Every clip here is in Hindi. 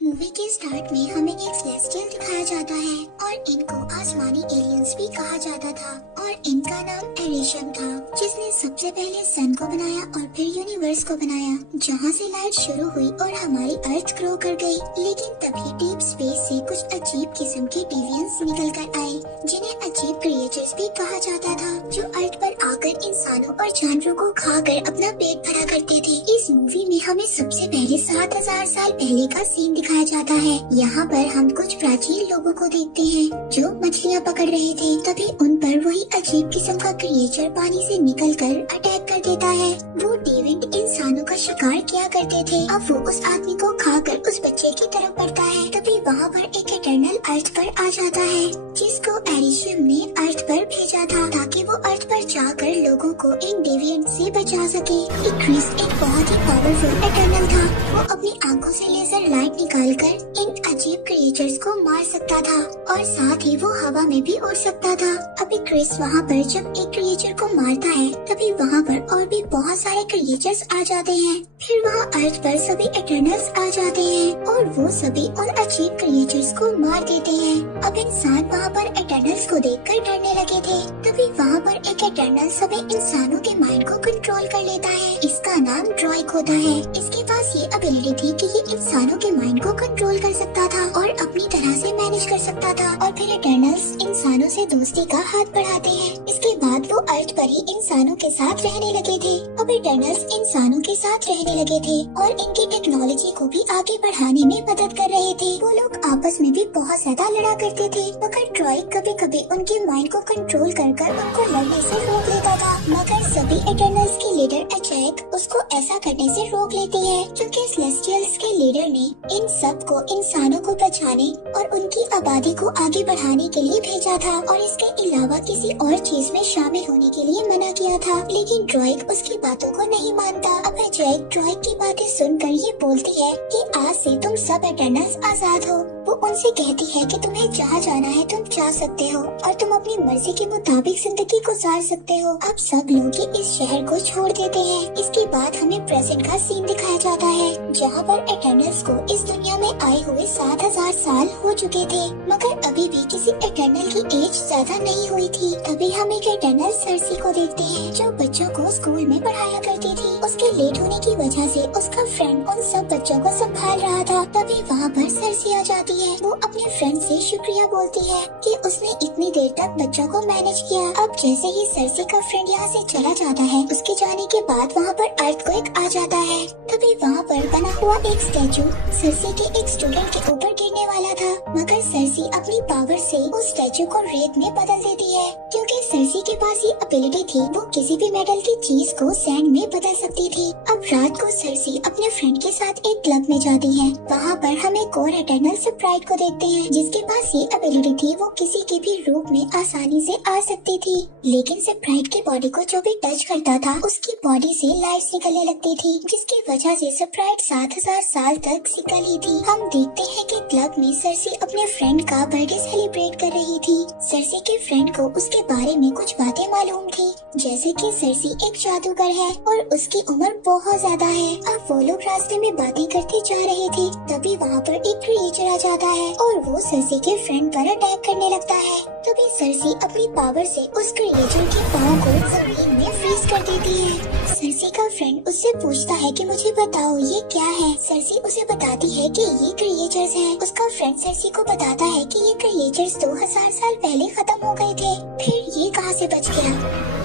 मूवी के स्टार्ट में हमें एक सेलेस्टियल दिखाया जाता है और इनको आसमानी एलियंस भी कहा जाता था और इनका नाम एरिशियम था, जिसने सबसे पहले सन को बनाया और फिर यूनिवर्स को बनाया, जहाँ से लाइट शुरू हुई और हमारी अर्थ ग्रो कर गई। लेकिन तभी डीप स्पेस से कुछ अजीब किस्म के डिवियंस निकल कर आए, जिन्हें अजीब क्रिएचर्स भी कहा जाता था, जो अर्थ पर आकर इंसानों और जानवरों को खाकर अपना पेट भरा करते थे। इस मूवी में हमें सबसे पहले 7000 साल पहले का सीन दिखाया जाता है। यहाँ पर हम कुछ प्राचीन लोगों को देखते हैं जो मछलियाँ पकड़ रहे थे। तभी उन पर वही अजीब किस्म का क्रिएचर पानी से निकलकर अटैक कर देता है। वो डिविएंट इंसानों का शिकार किया करते थे। अब वो उस आदमी को खाकर उस बच्चे की तरफ बढ़ता है। तभी वहाँ पर एक इटर्नल अर्थ पर आ जाता है, जिसको एरिशियम ने अर्थ पर भेजा था ताकि वो अर्थ पर जाकर लोगों को इन डिविएंट से बचा सके। इक्रिस एक बहुत ही पावरफुल इटर्नल था। वो अपनी आंखों से लेजर लाइट निकालकर इन अजीब क्रिएचर्स को मार सकता था और साथ ही वो हवा में भी उड़ सकता था। अब इक्रिस वहाँ पर जब एक क्रिएचर को मारता है, तभी वहाँ पर और भी बहुत सारे क्रिएचर्स आ जाते हैं। फिर वहाँ अर्थ पर सभी इटर्नल्स आ जाते हैं और वो सभी उन अजीब क्रिएचर्स को मार देते हैं। अब इंसान वहाँ पर इटर्नल्स को देखकर डरने लगे थे। तभी वहाँ पर एक इटर्नल सभी इंसानों के माइंड को कंट्रोल कर लेता है। इसका नाम ड्रॉइक होता है। इसके पास ये एबिलिटी थी कि ये इंसानों के माइंड को कंट्रोल कर सकता था और अपनी तरह से मैनेज कर सकता था। और फिर इटर्नल्स इंसानों से दोस्ती का हाथ बढ़ाते हैं। इसके बाद वो अर्थ पर ही इंसानों के साथ रहने लगे थे। अब इटर्नल्स इंसानों के साथ रहने लगे थे और इनकी टेक्नोलॉजी को भी आगे बढ़ाने में मदद कर रहे थे। वो लोग आपस में भी बहुत ज्यादा लड़ा करते थे, मगर ड्रॉइक कभी कभी उनके माइंड को कंट्रोल कर उनको लड़ने से रोक लेता था। मगर सभी इटर्नल्स के लीडर अजैक उसको ऐसा करने से रोक लेती है, क्योंकि सेलेस्टियल्स के लीडर ने इन सब को इंसानों को बचाने और उनकी आबादी को आगे बढ़ाने के लिए भेजा था और इसके अलावा किसी और चीज में शामिल होने के लिए मना किया था। लेकिन ड्रॉइक उसकी बातों को नहीं मानता। अब अजैक ड्रॉइक की बातें सुनकर ये बोलती है कि आज से तुम सब इटर्नल्स आजाद हो। वो उनसे कहती है कि तुम्हें जहाँ जाना है तुम जा सकते हो और तुम अपनी मर्जी के मुताबिक जिंदगी गुजार सकते हो। अब सब लोग इस शहर को छोड़ देते हैं। इसके बाद हमें प्रेजेंट का सीन दिखाया जाता है, जहाँ पर इटर्नल्स को इस दुनिया में आए हुए 7000 साल हो चुके थे, मगर अभी भी किसी इटर्नल की एज ज्यादा नहीं हुई थी। तभी हम एक इटर्नल सर्सी को देखते हैं, जो बच्चों को स्कूल में पढ़ाया करती थी। उसके लेट होने की वजह से उसका फ्रेंड उन सब बच्चों को संभाल रहा था। तभी वहाँ पर सर्सी आ जाती है। वो अपने फ्रेंड से शुक्रिया बोलती है कि उसने इतनी देर तक बच्चों को मैनेज किया। अब जैसे ही सर्सी का फ्रेंड यहाँ से चला जाता है, उसके जाने के बाद वहाँ पर अर्थक्वेक आ जाता है। तभी वहाँ पर बना हुआ एक स्टैचू सर्सी के एक स्टूडेंट के ऊपर गिरने वाला था, मगर सर्सी अपनी पावर से उस स्टैचू को रेत में बदल देती है। क्योंकि सर्सी के पास ये एबिलिटी थी, वो किसी भी मेटल की चीज को सैंड में बदल सकती थी। अब रात को सर्सी अपने फ्रेंड के साथ एक क्लब में जाती है। वहाँ पर हम एक और इटर्नल स्प्राइट को देखते हैं, जिसके पास ये एबिलिटी थी, वो किसी के भी रूप में आसानी से आ सकती थी। लेकिन स्प्राइट की बॉडी को जो भी टच करता था, उसकी बॉडी से लाइट्स निकलने लगती थी, जिसकी वजह से स्प्राइट 7000 साल तक सिकल ही थी। हम देखते हैं कि क्लब में सर्सी अपने फ्रेंड का बर्थडे सेलिब्रेट कर रही थी। सर्सी के फ्रेंड को उसके बारे में कुछ बातें मालूम थी, जैसे कि सर्सी एक जादूगर है और उसकी उम्र बहुत ज्यादा है। अब वो लोग रास्ते में बातें करते जा रहे थे, तभी वहाँ पर एक क्रिएचर आ जाता है और वो सर्सी के फ्रेंड पर अटैक करने लगता है। तभी सर्सी अपनी पावर से उस क्रिएचर के पाँव को जमीन में फ्रीज कर देती है। सर्सी का फ्रेंड उससे पूछता है कि मुझे बताओ ये क्या है। सर्सी उसे बताती है कि ये क्रिएचर्स हैं। उसका फ्रेंड सर्सी को बताता है कि ये क्रिएचर्स 2000 साल पहले खत्म हो गए थे, फिर ये कहाँ से बच गया।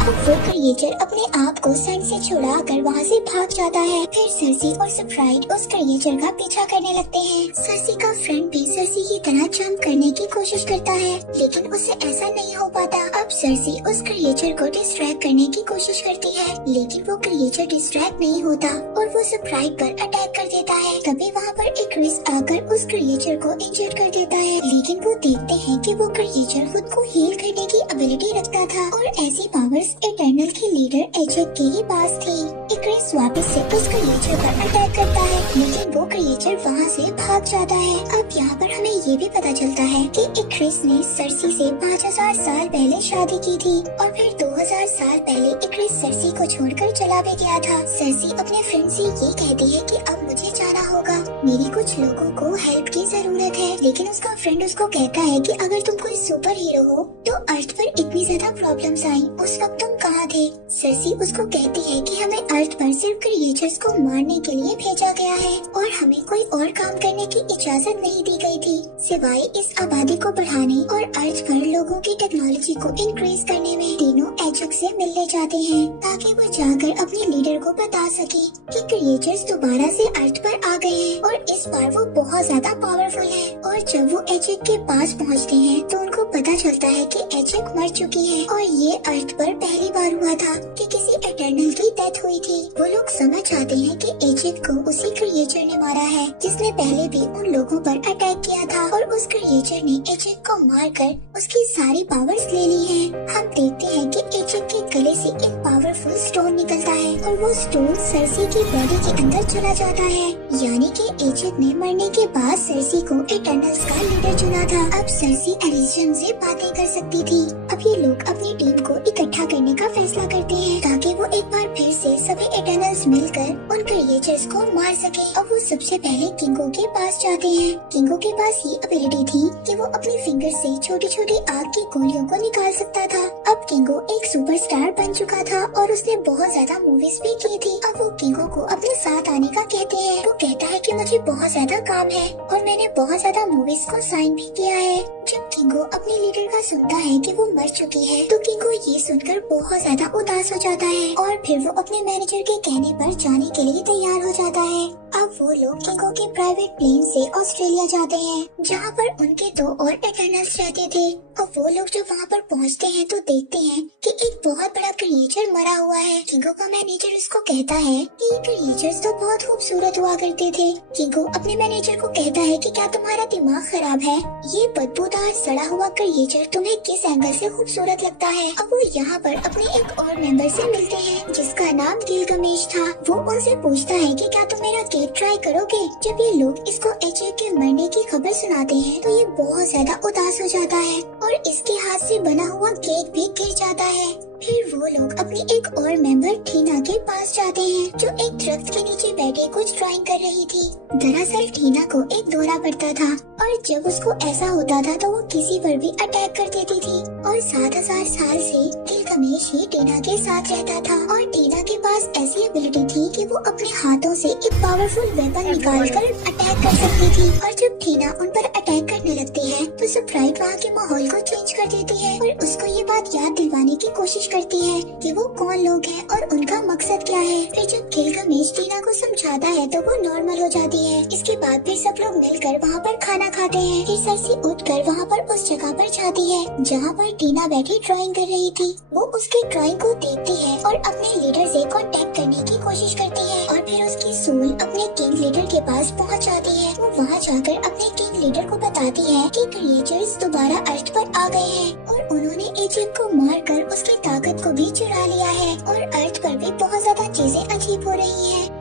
अब वो क्रिएचर अपने आप को सन से छुड़ाकर वहाँ से भाग जाता है। फिर सर्सी और स्प्राइट उस क्रिएचर का पीछा करने लगते हैं। सर्सी का फ्रेंड भी सर्सी की तरह जंप करने की कोशिश करता है, लेकिन उससे ऐसा नहीं हो पाता। अब सर्सी उस क्रिएचर को डिस्ट्रैक्ट करने की कोशिश करती है, लेकिन वो क्रिएचर डिस्ट्रैक्ट नहीं होता और वो स्प्राइट पर अटैक कर देता है। तभी वहाँ पर इक्रिस आकर उस क्रिएचर को इंजर कर देता है, लेकिन वो देखते हैं कि वो क्रिएचर खुद को हील करने की एबिलिटी रखता था और ऐसी पावर्स इटर्नल के लीडर एजेक के ही पास थी। इक्रिस वापस से उस क्रिएचर पर अटैक करता है, लेकिन वो क्रिएचर वहाँ से भाग जाता है। अब यहाँ पर हमें ये भी पता चलता है कि इक्रिस ने सर्सी से 5000 साल पहले शादी की थी और फिर 2000 साल पहले इक्रिस सर्सी को छोड़कर चला भी गया था। सर्सी अपने फ्रेंड से ये कहती है कि अब मुझे जाना होगा मेरी कुछ लोगों को हेल्प की जरूरत है। लेकिन उसका फ्रेंड उसको कहता है कि अगर तुम कोई सुपर हीरो हो तो अर्थ पर इतनी ज्यादा प्रॉब्लम्स आई, उस वक्त तुम कहाँ थे? सर्सी उसको कहती है कि हमें अर्थ पर सिर्फ क्रिएचर्स को मारने के लिए भेजा गया है और हमें कोई और काम करने की इजाजत नहीं दी गई थी सिवाय इस आबादी को बढ़ाने और अर्थ पर लोगों की टेक्नोलॉजी को इंक्रीज करने में। तीनों एचेक से मिलने जाते हैं ताकि वो जाकर अपने लीडर को बता सके कि क्रिएचर्स दोबारा से अर्थ पर आ गए हैं और इस बार वो बहुत ज्यादा पावरफुल है। और जब वो एचेक के पास पहुंचते हैं तो उनको पता चलता है कि एचेक मर चुकी है और ये अर्थ पर पहली बार हुआ था कि किसी एटर्नल की डेथ हुई थी। वो लोग समझ जाते हैं कि एचेक को उसी क्रिएचर ने मारा है जिसने पहले भी उन लोगों पर अटैक किया था और उस क्रिएचर ने एचेक को मारकर उसकी सारी पावर्स ले ली हैं। हम देखते हैं कि एचेक के गले से एक पावरफुल स्टोन निकलता है और वो स्टोन सर्सी की बॉडी के अंदर चला जाता है, यानी कि एचेक ने मरने के बाद सर्सी को इटर्नल्स का लीडर चुना था। अब सर्सी एलिशियम से बातें कर सकती थी। अब ये लोग अपनी टीम को इकट्ठा करने का फैसला करते हैं ताकि वो एक बार फिर से सभी इटर्नल्स मिलकर उन क्रिएचर्स को मार सके। अब वो सबसे पहले किंगो के पास जाते हैं। किंगो के पास ये एबिलिटी थी कि वो अपने फिंगर से छोटी छोटी आग की गोलियों को निकाल सकता था। अब किंगो एक सुपरस्टार बन चुका था और उसने बहुत ज्यादा मूवीज भी की थी। अब वो किंगो को अपने साथ आने का कहते हैं। वो कहता है कि मुझे बहुत ज्यादा काम है और मैंने बहुत ज्यादा मूवीज को साइन भी किया है। जब किंगो अपने लीडर का सुनता है कि वो मर चुकी है तो किंगो ये सुनकर बहुत ज्यादा उदास हो जाता है और फिर वो अपने मैनेजर के कहने पर जाने के लिए तैयार हो जाता है। अब वो लोग किंगो के प्राइवेट प्लेन से ऑस्ट्रेलिया जाते हैं जहाँ पर उनके 2 और एटर्नल्स रहते थे। अब वो लोग जब वहाँ पर पहुँचते हैं तो देखते हैं कि एक बहुत बड़ा क्रिएचर मरा हुआ है। किंगो का मैनेजर उसको कहता है कि ये क्रिएचर्स तो बहुत खूबसूरत हुआ करते थे। किंगो अपने मैनेजर को कहता है कि क्या तुम्हारा दिमाग खराब है? ये बदबूदार सड़ा हुआ क्रिएचर तुम्हें किस एंगल से खूबसूरत लगता है? अब वो यहाँ पर अपने एक और मेंबर से मिलते हैं जिसका नाम गिलगमेश था। वो उनसे पूछता है कि क्या तुम मेरा केक ट्राई करोगे? जब ये लोग इसको एचेक के मरने की खबर सुनाते हैं तो ये बहुत ज्यादा उदास हो जाता है और इसके हाथ से बना हुआ केक भी गिर जाता है। फिर वो लोग अपनी एक और मेंबर ठीना के पास जाते हैं जो एक दरख्त के नीचे बैठे कुछ ड्राइंग कर रही थी। दरअसल ठीना को एक दौरा पड़ता था और जब उसको ऐसा होता था तो वो किसी पर भी अटैक कर देती थी और 7000 साल से गिलगमेश ही ठीना के साथ रहता था और ठीना के पास ऐसी एबिलिटी थी कि वो अपने हाथों से एक पावरफुल वेपन निकालकर अटैक कर सकती थी। और जब ठीना उन पर अटैक करने लगती है तो स्प्राइट वहाँ के माहौल को चेंज कर देती है और उसको ये बात याद दिलवाने की कोशिश करती है कि वो कौन लोग हैं और उनका मकसद क्या है। फिर जब गिलगमेश ठीना को समझाता है तो वो नॉर्मल हो जाती है। इसके बाद फिर सब लोग मिलकर वहाँ पर खाना खाते हैं। फिर सर्सी उठकर वहाँ पर उस जगह पर जाती है जहाँ पर ठीना बैठी ड्राइंग कर रही थी। वो उसकी ड्राइंग को देखती है और अपने लीडर से कांटेक्ट करने की कोशिश करती है और फिर उसकी सूल अपने किंग लीडर के पास पहुँच जाती है। वो वहाँ जाकर अपने किंग लीडर को बताती है कि क्रिएचर्स दोबारा अर्थ पर आ गए हैं और उन्होंने एचेक को मारकर उसकी ताकत को भी चुरा लिया है और अर्थ पर भी बहुत ज्यादा चीजें अजीब हो रही हैं।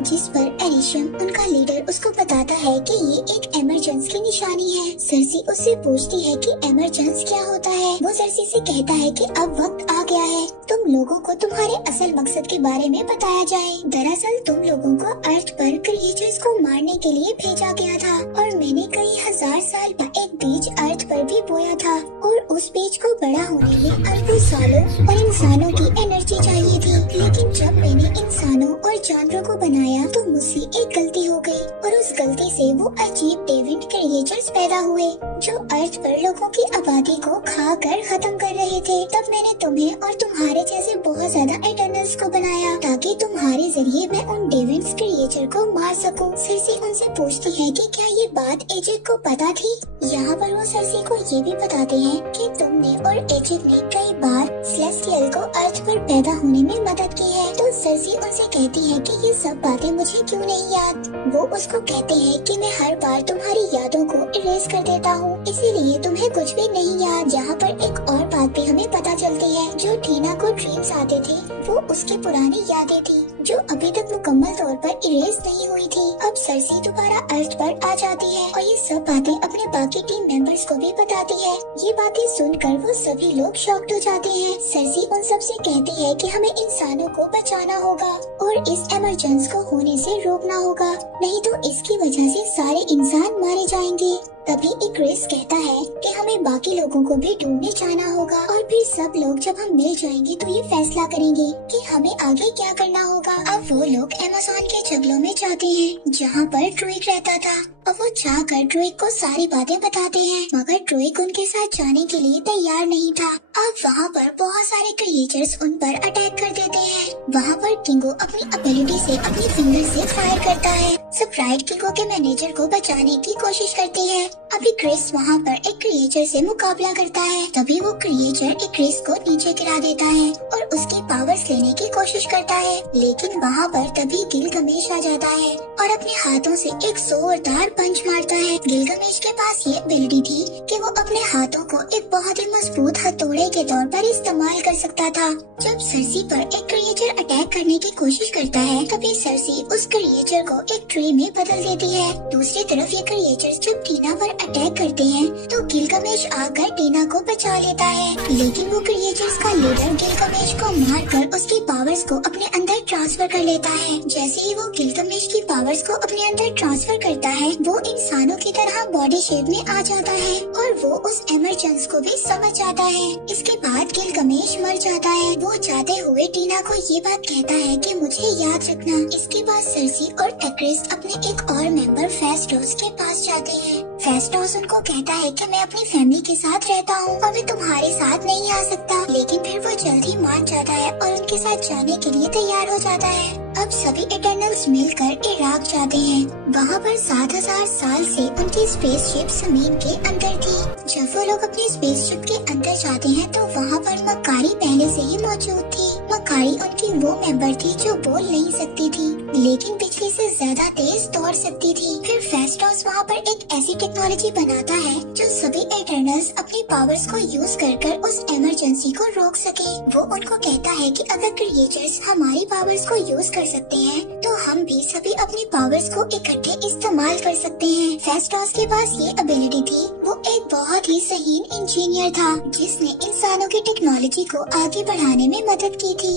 जिस पर एलिशियम उनका लीडर उसको बताता है कि ये एक एमरजेंस की निशानी है। सर्सी उससे पूछती है कि एमरजेंस क्या होता है। वो सर्सी से कहता है कि अब वक्त आ गया है तुम लोगों को तुम्हारे असल मकसद के बारे में बताया जाए। दरअसल तुम लोगों को अर्थ पर क्रिएचर्स को मारने के लिए भेजा गया था और मैंने कई हजार साल पर एक बीज अर्थ पर भी बोया था और उस बीज को बड़ा होने में अरबों सालों और इंसानों की एनर्जी चाहिए थी। लेकिन जब मैंने इंसानों और जानवरों को बनाया तो मुझसे एक गलती हो गई और उस गलती से वो अजीब डेविड क्रिएचर्स पैदा हुए जो अर्थ पर लोगों की आबादी को खाकर खत्म कर रहे थे। तब मैंने तुम्हें और तुम्हारे जैसे बहुत ज्यादा एटर्नल्स को बनाया ताकि तुम्हारे जरिए मैं उन डेविड क्रिएचर को मार सकूं। सर्सी उनसे पूछती है कि क्या ये बात एचेक को पता थी। यहाँ पर वो सर्सी को ये भी बताते हैं कि तुमने और एचेक ने कई बार सेलेस्टियल को अर्थ पर पैदा होने में मदद की है। तो सर्सी उनसे कहती है कि ये सब बातें मुझे क्यों नहीं याद। वो उसको कहते हैं कि मैं हर बार तुम्हारी यादों को इरेज कर देता हूँ इसीलिए तुम्हें कुछ भी नहीं याद। यहाँ पर एक और बात भी हमें पता चलती है जो ठीना को ड्रीम्स आते थे वो उसकी पुरानी यादें थी जो अभी तक मुकम्मल तौर पर इरेज नहीं हुई थी। अब सर्सी दोबारा अर्थ पर आ जाती है और ये सब बातें अपने बाकी टीम मेंबर क्रिएचर्स को भी बताती है। ये बातें सुनकर वो सभी लोग शॉक्ड हो जाते हैं। सर्सी उन सब से कहती है कि हमें इंसानों को बचाना होगा और इस इमरजेंसी को होने से रोकना होगा, नहीं तो इसकी वजह से सारे इंसान मारे जाएंगे। तभी इक्रिस कहता है कि हमें बाकी लोगों को भी ढूंढने जाना होगा और फिर सब लोग जब हम मिल जाएंगे तो ये फैसला करेंगे कि हमें आगे क्या करना होगा। अब वो लोग अमेज़न के जंगलों में जाते हैं जहाँ पर ड्रूइग रहता था और वो जाकर ड्रूइग को सारी बातें बताते हैं, मगर ड्रूइग उनके साथ जाने के लिए तैयार नहीं था। अब वहाँ पर बहुत सारे क्रिएचर्स उन पर अटैक कर देते हैं। वहाँ पर किंगो अपनी एबिलिटी से अपनी फिंगर से फायर करता है। स्प्राइट किंगो के मैनेजर को बचाने की कोशिश करती है। अभी क्रिस वहाँ पर एक क्रिएचर से मुकाबला करता है। तभी वो क्रिएचर एक क्रिस को नीचे गिरा देता है और उसकी पावर्स लेने की कोशिश करता है, लेकिन वहाँ पर तभी गिलगमेश आ जाता है और अपने हाथों से एक जोरदार पंच मारता है। गिलगमेश के पास ये एबिलिटी थी कि वो अपने हाथों को एक बहुत ही मजबूत हथौड़े के तौर पर इस्तेमाल कर सकता था। जब सर्सी पर एक क्रिएचर अटैक करने की कोशिश करता है, तभी सर्सी उस क्रिएचर को एक ट्री में बदल देती है। दूसरी तरफ ये क्रिएचर जब टीना पर अटैक करते हैं तो गिलगमेश आकर टीना को बचा लेता है, लेकिन वो क्रिएचर्स का लीडर गिलगमेश को मारकर उसकी पावर्स को अपने अंदर ट्रांसफर कर लेता है। जैसे ही वो गिलगमेश की पावर्स को अपने अंदर ट्रांसफर करता है, वो इंसानों की तरह बॉडी शेप में आ जाता है और वो उस इमरजेंसी को भी समझ जाता है। इसके बाद गिलगमेश मर जाता है। वो जाते हुए टीना को ये बात कहता है कि मुझे याद रखना। इसके बाद सर्सी और इक्रिस अपने एक और मेंबर फेस्टोस के पास जाते हैं। फेस्टोस उनको कहता है कि मैं अपनी फैमिली के साथ रहता हूँ और मैं तुम्हारे साथ नहीं आ सकता, लेकिन फिर वो जल्दी मान जाता है और उनके साथ जाने के लिए तैयार हो जाता है। अब सभी इटर्नल्स मिलकर इराक जाते हैं। वहाँ पर 7000 साल से उनकी स्पेसशिप जमीन के अंदर थी। जब वो लोग अपनी स्पेसशिप के अंदर जाते हैं तो वहाँ पर मकारी पहले से ही मौजूद थी। मकारी उनकी वो मेंबर थी जो बोल नहीं सकती थी, लेकिन बिजली से ज्यादा तेज दौड़ सकती थी। फिर फेस्टोस वहाँ पर एक ऐसी टेक्नोलॉजी बनाता है जो सभी इटर्नल्स अपनी पावर्स को यूज कर उस इमरजेंसी को रोक सके। वो उनको कहता है कि अगर क्रिएचर्स हमारी पावर्स को यूज कर सकते हैं तो हम भी सभी अपनी पावर्स को इकट्ठे इस्तेमाल कर सकते हैं। फेस्टोस के पास ये एबिलिटी थी। वो एक बहुत ही सहीन इंजीनियर था जिसने इंसानों की टेक्नोलॉजी को आगे बढ़ाने में मदद की थी।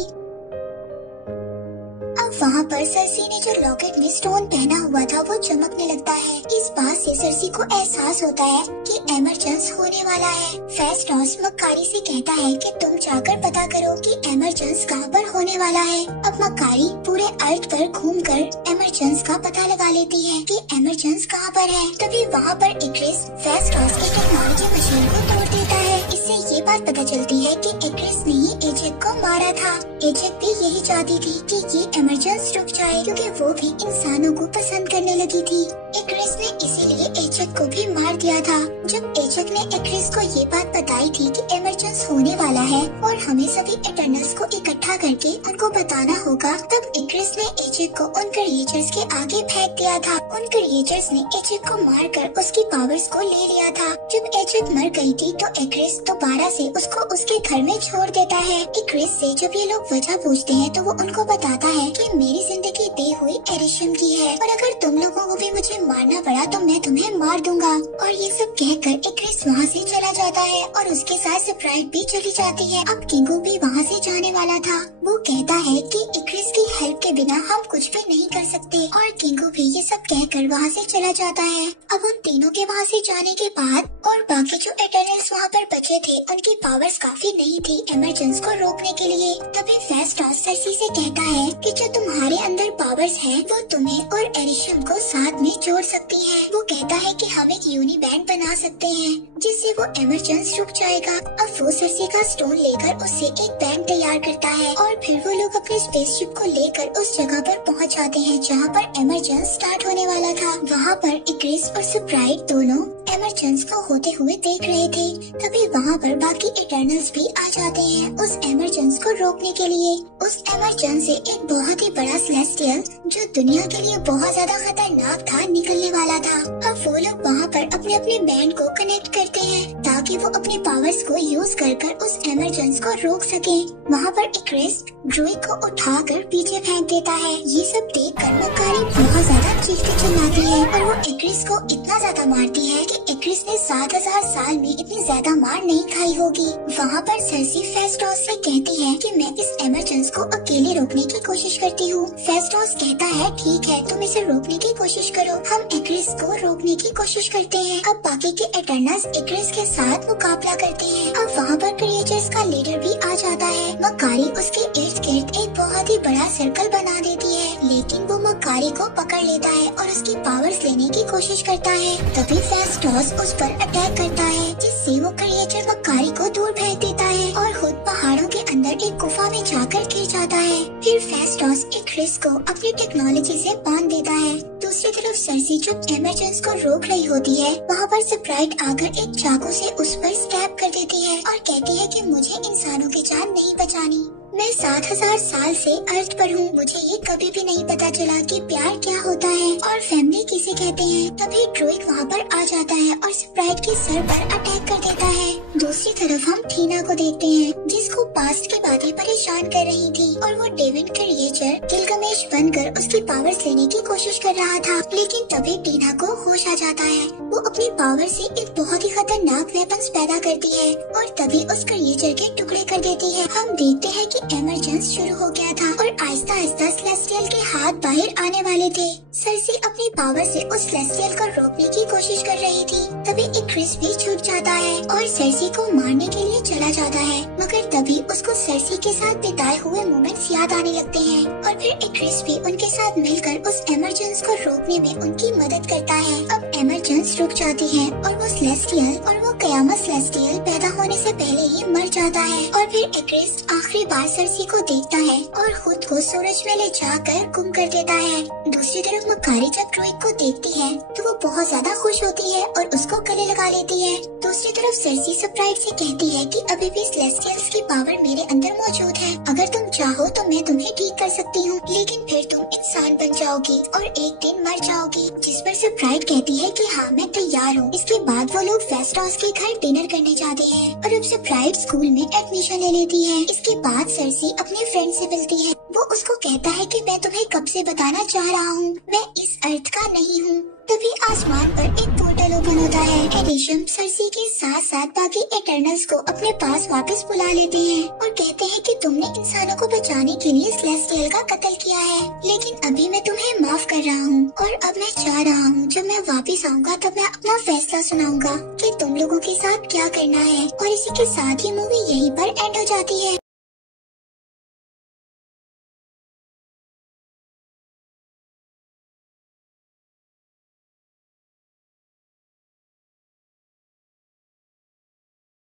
अब वहाँ पर सर्सी ने जो लॉकेट में स्टोन पहना हुआ था वो चमकने लगता है। इस बात से सर्सी को एहसास होता है कि इमरजेंसी होने वाला है। फेस्टोस मकारी से कहता है कि तुम जाकर पता करो कि इमरजेंसी कहाँ पर होने वाला है। अब मकारी पूरे अर्थ पर घूमकर इमरजेंसी का पता लगा लेती है कि इमरजेंसी कहाँ पर है। तभी वहाँ पर इक्रिस फेस्टोस की टेक्नोलॉजी मशीन को तोड़ देता है। इससे ये बात पता चलती है कि इक्रिस ने ही एजेक को मारा था। एजेक भी यही चाहती थी कि ये इमरजेंसी रुक जाए, क्योंकि वो भी इंसानों को पसंद करने लगी थी। इक्रिस ने इसीलिए एजेक को भी मार दिया था। जब एजेक ने इक्रिस को ये बात बताई थी कि इमरजेंसी होने वाला है और हमें सभी इटर्नल्स को इकट्ठा करके उनको बताना होगा, तब इक्रिस ने एजेक को उन क्रिएचर्स के आगे फेंक दिया था। उन क्रिएचर्स ने एजेक को मारकर उसकी पावर्स को ले लिया था। जब एजेक मर गई थी तो इक्रिस दोबारा से उसको उसके घर में छोड़ देता है। इक्रिस से जब ये लोग वजह पूछते हैं तो वो उनको बताता है कि मेरी जिंदगी दी हुई एरिशम की है और अगर तुम लोगों को भी मुझे मारना पड़ा तो मैं तुम्हें मार दूंगा। और ये सब कहकर इक्रिस वहाँ से चला जाता है और उसके साथ स्प्राइट भी चली जाती है। अब किंगो भी वहाँ से जाने वाला था। वो कहता है कि इक्रिस की हेल्प के बिना हम कुछ भी नहीं कर सकते और किंगो भी ये सब कहकर वहाँ से चला जाता है। अब उन तीनों के वहाँ से जाने के बाद और बाकी जो इटर्नल्स वहाँ पर बचे थे उनकी पावर्स काफी नहीं थी इमरजेंसी को रोकने के लिए। तभी फेस्टोस सर्सी से कहता है कि जो तुम्हारे अंदर पावर्स है वो तुम्हें और एरिशम को साथ में जोड़ सकती है। वो कहता है कि हम एक यूनिबैंड बना सकते हैं जिससे वो इमरजेंसी रुक जाएगा। अब वो सर्सी का स्टोन लेकर उससे एक बैंड तैयार करता है और फिर वो लोग अपने स्पेसशिप को लेकर उस जगह पर पहुंच जाते हैं जहां पर इमरजेंसी स्टार्ट होने वाला था। वहां पर इक्रिस और स्प्राइट दोनों इमरजेंसी को होते हुए देख रहे थे। तभी वहाँ पर बाकी इटर्नल्स भी आ जाते हैं उस इमरजेंसी को रोकने के लिए। उस इमरजेंसी से एक बहुत ही बड़ा सेलेस्टियल जो दुनिया के लिए बहुत ज्यादा खतरनाक था निकलने वाला था। अब वो लोग वहाँ पर अपने अपने बैंड को कनेक्ट करते हैं ताकि वो अपने पावर्स को यूज कर उस इमरजेंसी को रोक सके। वहाँ पर इक्रिस ड्रूइग को उठाकर पीछे फेंक देता है। ये सब देखकर मकारी बहुत ज्यादा चीखते चिल्लाते जाती है और वो एक्रिस को इतना ज्यादा मारती है कि एक्रिस ने 7000 साल में इतनी ज्यादा मार नहीं खाई होगी। वहाँ पर सर्सी फेस्टोस से कहती है कि मैं इस एमरजेंस को अकेले रोकने की कोशिश करती हूँ। फेस्टोस कहता है ठीक है, तुम इसे रोकने की कोशिश करो। हम एक्रिस को रोकने की कोशिश करते हैं। अब बाकी के एटर्नल्स एक्रिस के साथ मुकाबला करते हैं। अब वहाँ पर क्रिएचर्स का लीडर भी आ जाता है। मकारी उसके इर्द गिर्द एक बहुत ही बड़ा सर्कल बना देती है, लेकिन वो मकारी को पकड़ लेता है और उसकी पावर्स लेने की कोशिश करता है। तभी फेस्टोस उस पर अटैक करता है, जिससे वो क्रिएचर मकारी को दूर फेंक देता है और खुद पहाड़ों के अंदर एक गुफा में जाकर गिर जाता है। फिर फेस्टोस एक्रिस को अपनी टेक्नोलॉजी से बांध देता है। दूसरी तरफ सर्सी जब एमरजेंस को रोक रही होती है, वहाँ पर स्प्राइट आकर एक चाकू से उस पर स्टैब कर देती है और कहती है कि मुझे इंसानों की जान नहीं बचानी। मैं 7000 साल से अर्थ पर हूँ। मुझे ये कभी भी नहीं पता चला कि प्यार क्या होता है और फैमिली किसे कहते हैं। तभी ड्रोइक वहाँ पर आ जाता है और स्प्राइट के सर पर अटैक कर देता है। दूसरी तरफ हम टीना को देखते हैं, जिसको पास्ट की बातें परेशान कर रही थी और वो डेविन क्रिएचर गिलगमेश बनकर उसकी पावर्स लेने की कोशिश कर रहा था। लेकिन तभी टीना को होश आ जाता है। वो अपनी पावर से एक बहुत ही खतरनाक वेपन्स पैदा करती है और तभी उस क्रिएचर के टुकड़े कर देती है। हम देखते हैं कि एमरजेंस शुरू हो गया था और आहिस्ता आहिस्ता सेलेस्टियल के हाथ बाहर आने वाले थे। सर्सी अपनी पावर से उस सेलेस्टियल को रोकने की कोशिश कर रही थी। तभी एक्रिस भी छूट जाता है और सर्सी को मारने के लिए चला जाता है, मगर तभी उसको सर्सी के साथ बिताए हुए मोमेंट्स याद आने लगते हैं और फिर एक्रिस भी उनके साथ मिलकर उस एमरजेंस को रोकने में उनकी मदद करता है। अब एमरजेंस रुक जाती है और वो सेलेस्टियल और वो कयामत सेलेस्टियल पैदा होने से पहले ही मर जाता है और फिर एक्रिस आखिरी बार सर्सी को देखता है और खुद को सूरज में ले जाकर गुम कर देता है। दूसरी तरफ मकारी जब ड्रोइक को देखती है तो वो बहुत ज्यादा खुश होती है और उसको गले लगा लेती है। दूसरी तरफ सर्सी स्प्राइट से कहती है कि अभी भी सेलेस्टियल्स की पावर मेरे अंदर मौजूद है। अगर तुम चाहो तो मैं तुम्हें ठीक कर सकती हूँ, लेकिन फिर तुम इंसान बन जाओगी और एक दिन मर जाओगी। जिस पर स्प्राइट कहती है कि हाँ मैं तैयार हूँ। इसके बाद वो लोग फेस्टोस के घर डिनर करने जाते हैं और अब स्प्राइट स्कूल में एडमिशन ले लेती है। इसके बाद सर्सी अपने फ्रेंड से मिलती है। वो उसको कहता है कि मैं तुम्हें कब से बताना चाह रहा हूँ, मैं इस अर्थ का नहीं हूँ। तभी आसमान पर एक पोर्टल ओपन होता है। एडिशम सर्सी के साथ साथ बाकी एटर्नल्स को अपने पास वापस बुला लेते हैं और कहते हैं कि तुमने इंसानों को बचाने के लिए सेलेस्टियल का कत्ल किया है, लेकिन अभी मैं तुम्हें माफ कर रहा हूँ और अब मैं चाह रहा हूँ जब मैं वापस आऊँगा तब मैं अपना फैसला सुनाऊंगा कि तुम लोगों के साथ क्या करना है। और इसी के साथ ही मूवी यहीं पर एंड हो जाती है।